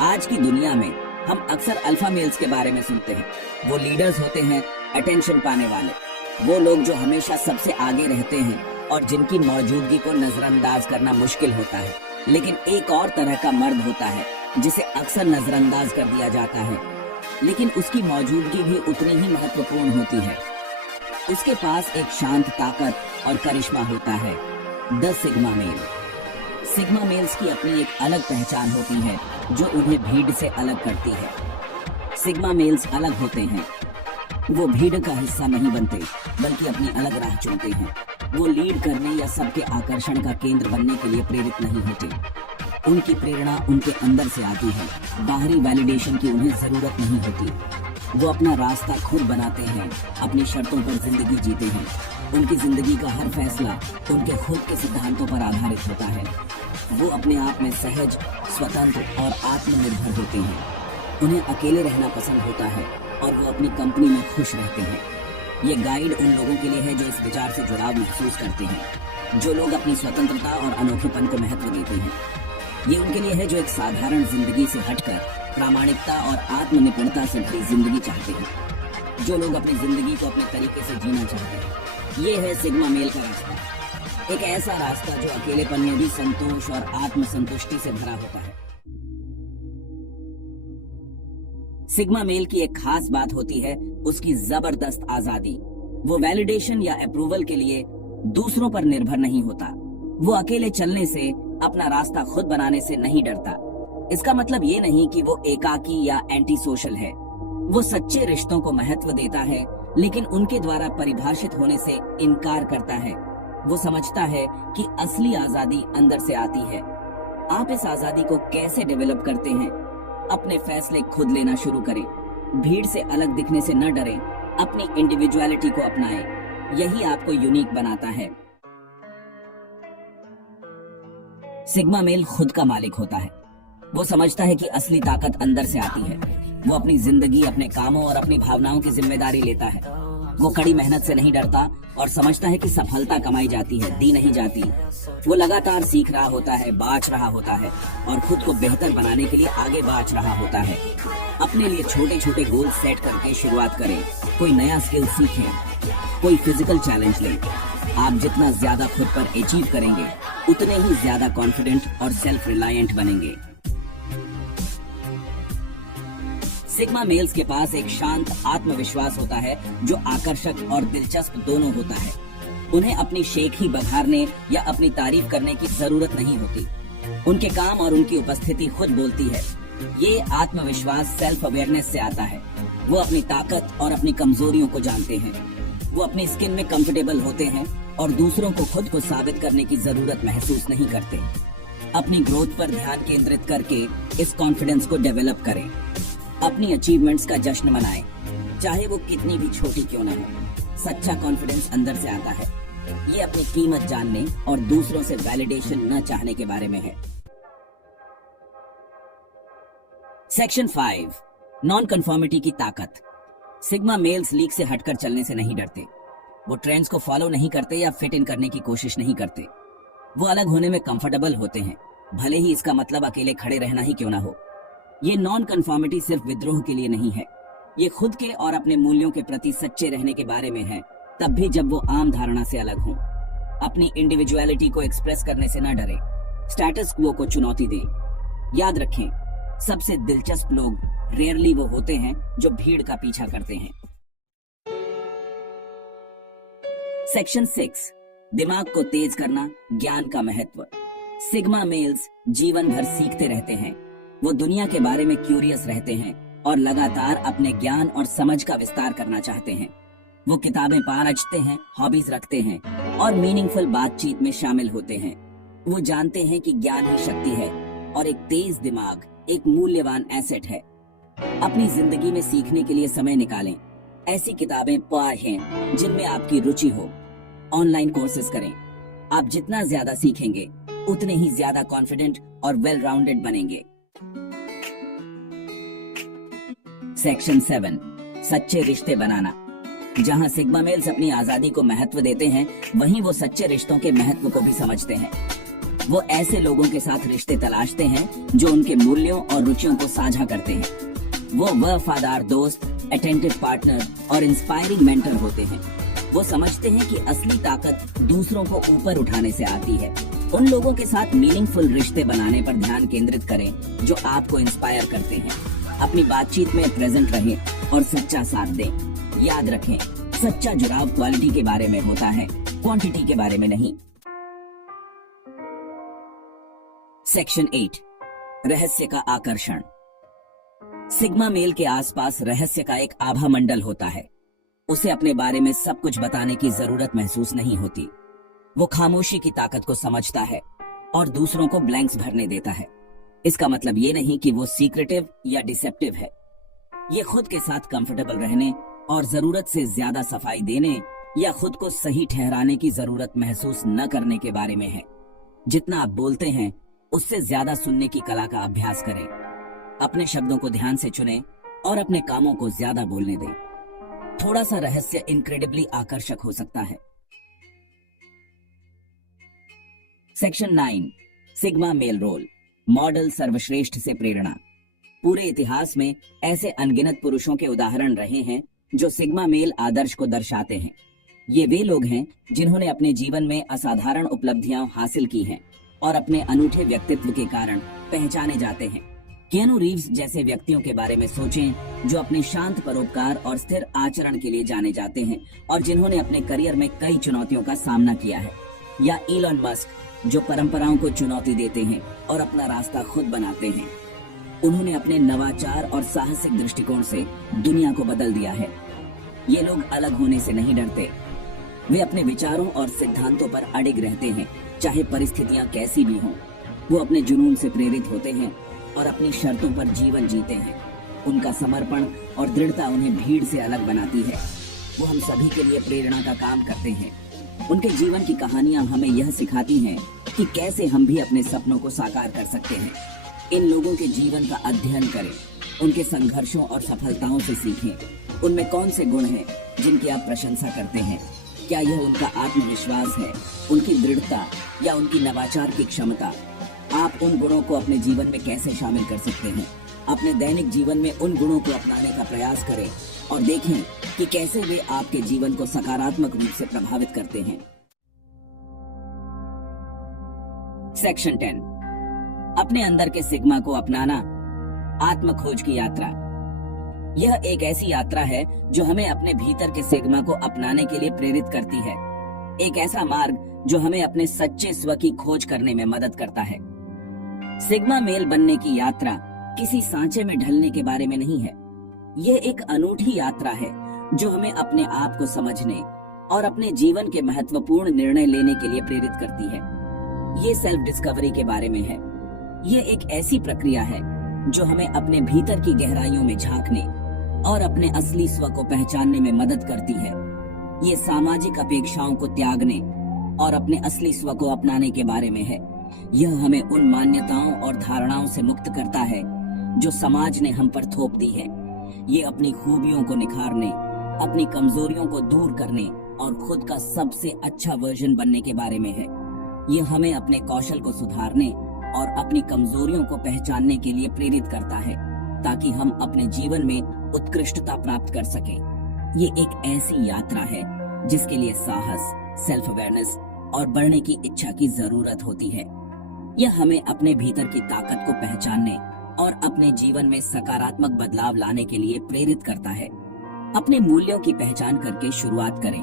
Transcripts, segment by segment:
आज की दुनिया में हम अक्सर अल्फा मेल्स के बारे में सुनते हैं। वो लीडर्स होते हैं, अटेंशन पाने वाले, वो लोग जो हमेशा सबसे आगे रहते हैं और जिनकी मौजूदगी को नजरअंदाज करना मुश्किल होता है। लेकिन एक और तरह का मर्द होता है जिसे अक्सर नजरअंदाज कर दिया जाता है, लेकिन उसकी मौजूदगी भी उतनी ही महत्वपूर्ण होती है। उसके पास एक शांत ताकत और करिश्मा होता है, the sigma male. Sigma males की अपनी एक अलग पहचान होती है जो उन्हें भीड़ से अलग करती है। सिग्मा मेल्स अलग होते हैं, वो भीड़ का हिस्सा नहीं बनते बल्कि अपनी अलग राह चुनते हैं। वो लीड करने या सबके आकर्षण का केंद्र बनने के लिए प्रेरित नहीं होते। उनकी प्रेरणा उनके अंदर से आती है, बाहरी वैलिडेशन की उन्हें जरूरत नहीं होती। वो अपना रास्ता खुद बनाते हैं, अपनी शर्तों पर जिंदगी जीते हैं। उनकी जिंदगी का हर फैसला उनके खुद के सिद्धांतों पर आधारित होता है। वो अपने आप में सहज, स्वतंत्र और आत्मनिर्भर होते हैं। उन्हें अकेले रहना पसंद होता है और वो अपनी कंपनी में खुश रहते हैं। ये गाइड उन लोगों के लिए है जो इस विचार से जुड़ाव महसूस करते हैं, जो लोग अपनी स्वतंत्रता और अनोखेपन को महत्व देते हैं। ये उनके लिए है जो एक साधारण जिंदगी से हटकर प्रामाणिकता और आत्मनिपुणता से भरी जिंदगी चाहते हैं, जो लोग अपनी जिंदगी को अपने तरीके से जीना चाहते हैं। ये है सिग्मा मेल का रास्ता, एक ऐसा रास्ता जो अकेलेपन में भी संतोष और आत्मसंतुष्टि से भरा होता है। सिग्मा मेल की एक खास बात होती है उसकी जबरदस्त आजादी। वो वैलिडेशन या अप्रूवल के लिए दूसरों पर निर्भर नहीं होता। वो अकेले चलने से, अपना रास्ता खुद बनाने से नहीं डरता। इसका मतलब ये नहीं कि वो एकाकी या एंटी सोशल है। वो सच्चे रिश्तों को महत्व देता है, लेकिन उनके द्वारा परिभाषित होने से इनकार करता है। वो समझता है कि असली आजादी अंदर से आती है। आप इस आजादी को कैसे डेवलप करते हैं? अपने फैसले खुद लेना शुरू करें, भीड़ से अलग दिखने से न डरें, अपनी इंडिविजुअलिटी को अपनाएं। यही आपको यूनिक बनाता है। सिग्मा मेल खुद का मालिक होता है। वो समझता है कि असली ताकत अंदर से आती है। वो अपनी जिंदगी, अपने कामों और अपनी भावनाओं की जिम्मेदारी लेता है। वो कड़ी मेहनत से नहीं डरता और समझता है कि सफलता कमाई जाती है, दी नहीं जाती। वो लगातार सीख रहा होता है, बाँच रहा होता है और खुद को बेहतर बनाने के लिए आगे बाँच रहा होता है। अपने लिए छोटे छोटे गोल सेट करके शुरुआत करें। कोई नया स्किल सीखें, कोई फिजिकल चैलेंज लें। आप जितना ज्यादा खुद पर अचीव करेंगे, उतने ही ज्यादा कॉन्फिडेंट और सेल्फ रिलायंट बनेंगे। सिग्मा मेल्स के पास एक शांत आत्मविश्वास होता है जो आकर्षक और दिलचस्प दोनों होता है। उन्हें अपनी शेख ही बघारने या अपनी तारीफ करने की जरूरत नहीं होती। उनके काम और उनकी उपस्थिति खुद बोलती है। ये आत्मविश्वास सेल्फ अवेयरनेस से आता है। वो अपनी ताकत और अपनी कमजोरियों को जानते हैं। वो अपनी स्किन में कंफर्टेबल होते हैं और दूसरों को खुद को साबित करने की जरूरत महसूस नहीं करते। अपनी ग्रोथ पर ध्यान केंद्रित करके इस कॉन्फिडेंस को डेवलप करें। अपनी अचीवमेंट्स का जश्न मनाएं, चाहे वो कितनी भी छोटी क्यों ना हो। सच्चा कॉन्फिडेंस अंदर से आता है। ये अपनी कीमत जानने और दूसरों से वैलिडेशन न चाहने के बारे में है। सेक्शन 5, नॉन कन्फॉर्मिटी की ताकत। सिग्मा मेल्स लीक से हटकर चलने से नहीं डरते। वो ट्रेंड्स को फॉलो नहीं करते या फिट इन करने की कोशिश नहीं करते। वो अलग होने में कंफर्टेबल होते हैं, भले ही इसका मतलब अकेले खड़े रहना ही क्यों ना हो। ये नॉन कन्फॉर्मिटी सिर्फ विद्रोह के लिए नहीं है। ये खुद के और अपने मूल्यों के प्रति सच्चे रहने के बारे में है, तब भी जब वो आम धारणा से अलग हों। अपनी इंडिविजुअलिटी को एक्सप्रेस करने से न डरे, स्टेटस क्वो को चुनौती दें। याद रखें, सबसे दिलचस्प लोग रेयरली वो होते हैं जो भीड़ का पीछा करते हैं। सेक्शन 6, दिमाग को तेज करना, ज्ञान का महत्व। सिग्मा मेल्स जीवन भर सीखते रहते हैं। वो दुनिया के बारे में क्यूरियस रहते हैं और लगातार अपने ज्ञान और समझ का विस्तार करना चाहते हैं। वो किताबें पढ़ते हैं, हॉबीज रखते हैं और मीनिंगफुल बातचीत में शामिल होते हैं। वो जानते हैं कि ज्ञान ही शक्ति है और एक तेज दिमाग एक मूल्यवान एसेट है। अपनी जिंदगी में सीखने के लिए समय निकालें। ऐसी किताबें पढ़ें जिनमें आपकी रुचि हो। ऑनलाइन कोर्सेज करें। आप जितना ज्यादा सीखेंगे, उतने ही ज्यादा कॉन्फिडेंट और वेल राउंडेड बनेंगे। सेक्शन 7, सच्चे रिश्ते बनाना। जहां सिग्मा मेल्स अपनी आजादी को महत्व देते हैं, वहीं वो सच्चे रिश्तों के महत्व को भी समझते हैं। वो ऐसे लोगों के साथ रिश्ते तलाशते हैं जो उनके मूल्यों और रुचियों को साझा करते हैं। वो वफादार दोस्त, अटेंटिव पार्टनर और इंस्पायरिंग मेंटर होते हैं। वो समझते हैं कि असली ताकत दूसरों को ऊपर उठाने से आती है। उन लोगों के साथ मीनिंगफुल रिश्ते बनाने पर ध्यान केंद्रित करें जो आपको इंस्पायर करते हैं। अपनी बातचीत में प्रेजेंट रहें और सच्चा साथ दें। याद रखें, सच्चा जुड़ाव क्वालिटी के बारे में होता है, क्वांटिटी के बारे में नहीं। सेक्शन 8, रहस्य का आकर्षण। सिग्मा मेल के आसपास रहस्य का एक आभा मंडल होता है। उसे अपने बारे में सब कुछ बताने की जरूरत महसूस नहीं होती। वो खामोशी की ताकत को समझता है और दूसरों को ब्लैंक्स भरने देता है। इसका मतलब ये नहीं कि वो सीक्रेटिव या डिसेप्टिव है। ये खुद के साथ कंफर्टेबल रहने और जरूरत से ज्यादा सफाई देने या खुद को सही ठहराने की जरूरत महसूस न करने के बारे में है। जितना आप बोलते हैं उससे ज्यादा सुनने की कला का अभ्यास करें। अपने शब्दों को ध्यान से चुनें और अपने कामों को ज्यादा बोलने दें। थोड़ा सा रहस्य इनक्रेडिबली आकर्षक हो सकता है। Section 9, sigma male role, model सर्वश्रेष्ठ से प्रेरणा। पूरे इतिहास में ऐसे अनगिनत पुरुषों के उदाहरण रहे हैं जो सिग्मा मेल आदर्श को दर्शाते हैं। ये वे लोग हैं जिन्होंने अपने जीवन में असाधारण उपलब्धियां हासिल की हैं और अपने अनूठे व्यक्तित्व के कारण पहचाने जाते हैं। कियानू रीव्स जैसे व्यक्तियों के बारे में सोचें जो अपने शांत परोपकार और स्थिर आचरण के लिए जाने जाते हैं और जिन्होंने अपने करियर में कई चुनौतियों का सामना किया है। या इलॉन मस्क जो परंपराओं को चुनौती देते हैं और अपना रास्ता खुद बनाते हैं। उन्होंने अपने नवाचार और साहसिक दृष्टिकोण से दुनिया को बदल दिया है। ये लोग अलग होने से नहीं डरते। वे अपने विचारों और सिद्धांतों पर अडिग रहते हैं, चाहे परिस्थितियां कैसी भी हों। वो अपने जुनून से प्रेरित होते हैं और अपनी शर्तों पर जीवन जीते हैं। उनका समर्पण और दृढ़ता उन्हें भीड़ से अलग बनाती है। वो हम सभी के लिए प्रेरणा का काम करते हैं। उनके जीवन की कहानियां हमें यह सिखाती हैं कि कैसे हम भी अपने सपनों को साकार कर सकते हैं। इन लोगों के जीवन का अध्ययन करें, उनके संघर्षों और सफलताओं से सीखें। उनमें कौन से गुण हैं जिनकी आप प्रशंसा करते हैं? क्या यह उनका आत्मविश्वास है, उनकी दृढ़ता या उनकी नवाचार की क्षमता? आप उन गुणों को अपने जीवन में कैसे शामिल कर सकते हैं? अपने दैनिक जीवन में उन गुणों को अपनाने का प्रयास करें और देखें कि कैसे वे आपके जीवन को सकारात्मक रूप से प्रभावित करते हैं। सेक्शन 10, अपने अंदर के सिग्मा को अपनाना, आत्म खोज की यात्रा। यह एक ऐसी यात्रा है जो हमें अपने भीतर के सिग्मा को अपनाने के लिए प्रेरित करती है। एक ऐसा मार्ग जो हमें अपने सच्चे स्व की खोज करने में मदद करता है। सिग्मा मेल बनने की यात्रा किसी सांचे में ढलने के बारे में नहीं है। यह एक अनूठी यात्रा है जो हमें अपने आप को समझने और अपने जीवन के महत्वपूर्ण निर्णय लेने के लिए प्रेरित करती है। ये सेल्फ डिस्कवरी के बारे में है। ये एक ऐसी प्रक्रिया है जो हमें अपने भीतर की गहराइयों में झांकने और अपने असली स्व को पहचानने में मदद करती है। ये सामाजिक अपेक्षाओं को त्यागने और अपने असली स्व को अपनाने के बारे में है। यह हमें उन मान्यताओं और धारणाओं से मुक्त करता है जो समाज ने हम पर थोप दी है। ये अपनी खूबियों को निखारने, अपनी कमजोरियों को दूर करने और खुद का सबसे अच्छा वर्जन बनने के बारे में है। ये हमें अपने कौशल को सुधारने और अपनी कमजोरियों को पहचानने के लिए प्रेरित करता है ताकि हम अपने जीवन में उत्कृष्टता प्राप्त कर सकें। ये एक ऐसी यात्रा है जिसके लिए साहस, सेल्फ अवेयरनेस और बढ़ने की इच्छा की जरूरत होती है। यह हमें अपने भीतर की ताकत को पहचानने और अपने जीवन में सकारात्मक बदलाव लाने के लिए प्रेरित करता है। अपने मूल्यों की पहचान करके शुरुआत करें।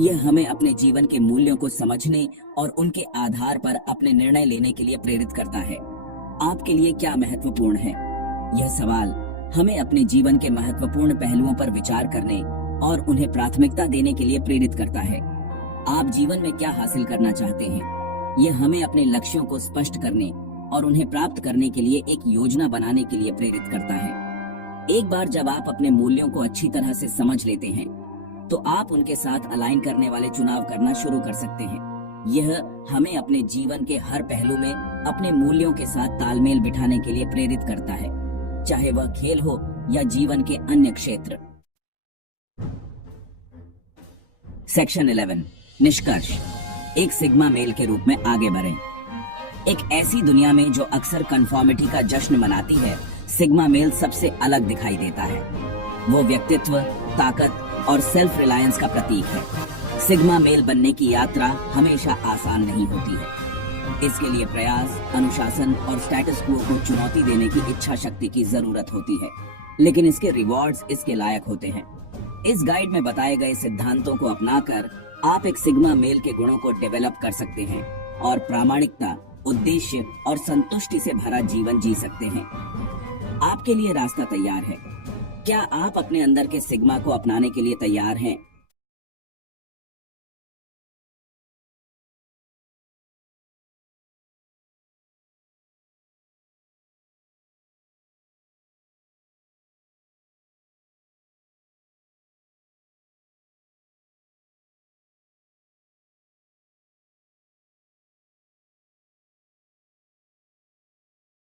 यह हमें अपने जीवन के मूल्यों को समझने और उनके आधार पर अपने निर्णय लेने के लिए प्रेरित करता है। आपके लिए क्या महत्वपूर्ण है? यह सवाल हमें अपने जीवन के महत्वपूर्ण पहलुओं पर विचार करने और उन्हें प्राथमिकता देने के लिए प्रेरित करता है। आप जीवन में क्या हासिल करना चाहते हैं? यह हमें अपने लक्ष्यों को स्पष्ट करने और उन्हें प्राप्त करने के लिए एक योजना बनाने के लिए प्रेरित करता है। एक बार जब आप अपने मूल्यों को अच्छी तरह से समझ लेते हैं तो आप उनके साथ अलाइन करने वाले चुनाव करना शुरू कर सकते हैं। यह हमें अपने जीवन के हर पहलू में अपने मूल्यों के साथ तालमेल बिठाने के लिए प्रेरित करता है, चाहे वह खेल हो या जीवन के अन्य क्षेत्र। सेक्शन 11, निष्कर्ष, एक सिग्मा मेल के रूप में आगे बढ़ें। एक ऐसी दुनिया में जो अक्सर कंफर्मिटी का जश्न मनाती है, सिग्मा मेल सबसे अलग दिखाई देता है। वो व्यक्तित्व, ताकत और सेल्फ रिलायंस का प्रतीक है। सिग्मा मेल बनने की यात्रा हमेशा आसान नहीं होती है। इसके लिए प्रयास, अनुशासन और स्टेटस क्वो को चुनौती देने की इच्छा शक्ति की जरूरत होती है, लेकिन इसके रिवॉर्ड्स इसके लायक होते हैं। इस गाइड में बताए गए सिद्धांतों को अपनाकर आप एक सिग्मा मेल के गुणों को डेवलप कर सकते हैं और प्रामाणिकता, उद्देश्य और संतुष्टि से भरा जीवन जी सकते हैं। आपके लिए रास्ता तैयार है। क्या आप अपने अंदर के सिग्मा को अपनाने के लिए तैयार हैं?